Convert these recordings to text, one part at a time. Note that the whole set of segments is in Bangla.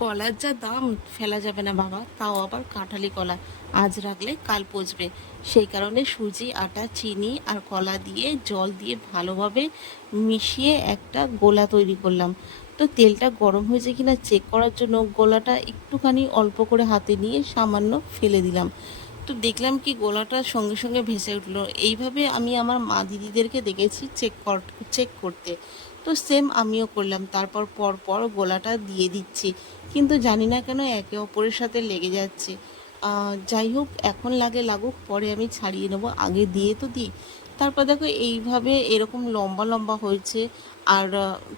কলার যা দাম, ফেলা যাবে না বাবা, তাও আবার কাঁঠালি কলা। আজ রাখলে কাল পচবে। সেই কারণে সুজি, আটা, চিনি আর কলা দিয়ে জল দিয়ে ভালোভাবে মিশিয়ে একটা গোলা তৈরি করলাম। তো তেলটা গরম হয়েছে কিনা চেক করার জন্য গোলাটা একটুখানি অল্প করে হাতে নিয়ে সামান্য ফেলে দিলাম। তো দেখলাম কি গোলাটা সঙ্গে সঙ্গে ভেসে উঠলো। এইভাবে আমি আমার মা দিদিদেরকে দেখেছি চেক করতে। তো সেম আমিও করলাম। তারপর পর পর গোলাটা দিয়ে দিচ্ছি, কিন্তু জানি না কেন একে অপরের সাথে লেগে যাচ্ছে। যাই হোক, এখন লাগে লাগুক, পরে আমি ছাড়িয়ে নেবো, আগে দিয়ে তো দিই। তারপর দেখো এইভাবে এরকম লম্বা লম্বা হয়েছে। আর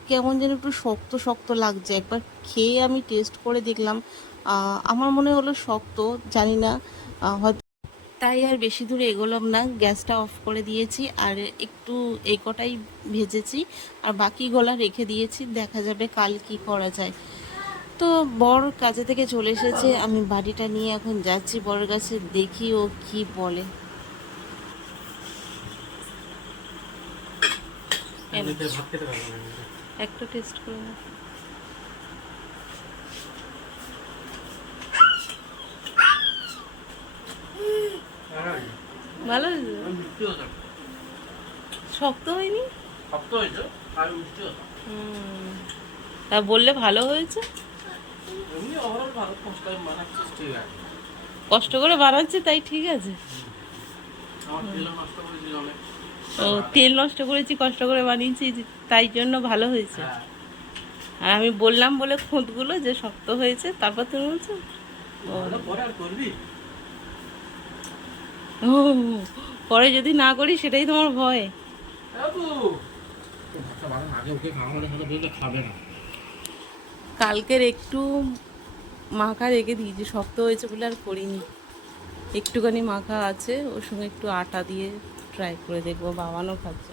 কেমন যেন একটু শক্ত শক্ত লাগছে। একবার খেয়ে আমি টেস্ট করে দেখলাম, আমার মনে হলো শক্ত, জানি না, হয়তো। তাই আর বেশি দূরে এগোলাম না, গ্যাসটা অফ করে দিয়েছি। আর একটু এই কটাই ভেজেছি, আর বাকি গোলা রেখে দিয়েছি, দেখা যাবে কাল কি করা যায়। তো বর কাজে থেকে চলে এসেছে, আমি বাড়িটা নিয়ে এখন যাচ্ছি বরের কাছে, দেখি ও কি বলে। একটা টেস্ট করে নাও। ভালো হয়েছে? শক্ত হয়নি? শক্ত হয়েছে আর মিষ্টি হতো। তা বললে ভালো হয়েছে। এমনি ওভারঅল ভালো, কষ্ট করে বানাচ্ছি তাই ঠিক আছে। ও, তেল নষ্ট করেছি, কষ্ট করে বানিয়েছি, তাই জন্য ভালো হয়েছে। আর আমি বললাম বলে খুঁতগুলো যে শক্ত হয়েছে, তারপর তুমি বলছো ও পরে যদি না করি সেটাই তোমার ভয়। কালকের একটু মাখা রেখে দিয়েছি, শক্ত হয়েছে বলে আর করিনি। একটুখানি মাখা আছে, ওর সঙ্গে একটু আটা দিয়ে ট্রাই করে দেখবো, বাবানও খাচ্ছে।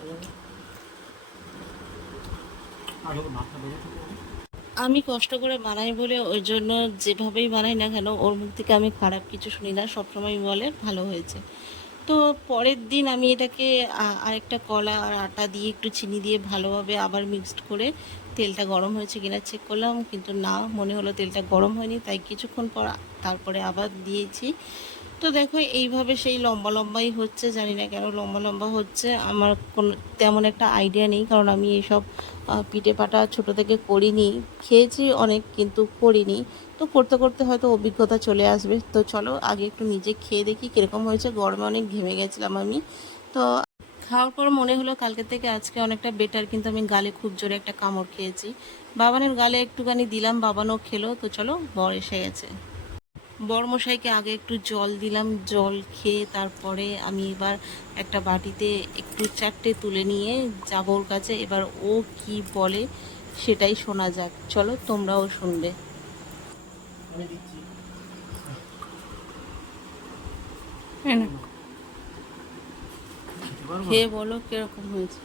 আমি কষ্ট করে বানাই বলে ওই জন্য যেভাবেই বানাই না কেন, ওর মুখ থেকে আমি খারাপ কিছু শুনি না, সবসময় বলে ভালো হয়েছে। তো পরের দিন আমি এটাকে আরেকটা কলা আর আটা দিয়ে একটু চিনি দিয়ে ভালোভাবে আবার মিক্সড করে তেলটা গরম হয়েছে কিনা চেক করলাম, কিন্তু না, মনে হলো তেলটা গরম হয়নি, তাই কিছুক্ষণ পর তারপরে আবার দিয়েছি। তো দেখো এইভাবে সেই লম্বা লম্বাই হচ্ছে, জানি না কেন লম্বা লম্বা হচ্ছে। আমার কোনো তেমন একটা আইডিয়া নেই, কারণ আমি এইসব পিঠে পাটা ছোটো থেকে করিনি। খেয়েছি অনেক, কিন্তু করিনি। তো করতে করতে হয়তো অভিজ্ঞতা চলে আসবে। তো চলো আগে একটু নিজে খেয়ে দেখি কীরকম হয়েছে। গরমে অনেক ঘেমে গেছিলাম আমি। তো খাওয়ার পর মনে হলো কালকে থেকে আজকে অনেকটা বেটার, কিন্তু আমি গালে খুব জোরে একটা কামড় খেয়েছি। বাবানের গালে একটুখানি দিলাম, বাবানও খেলো। তো চলো, বর এসে গেছে। বরমশাইকে আগে একটু জল দিলাম, জল খেয়ে তারপরে আমি এবার একটা বাটিতে একটু চারটে তুলে নিয়ে যাবো ওর কাছে। এবার ও কি বলে সেটাই শোনা যাক, চলো তোমরাও শুনবে। খেয়ে বলো কিরকম হয়েছে।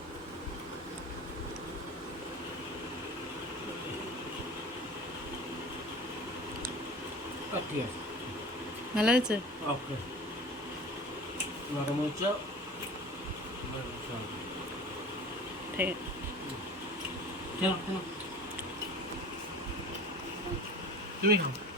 ভালো হয়েছে? ঠিক আছে। তুমি খাও।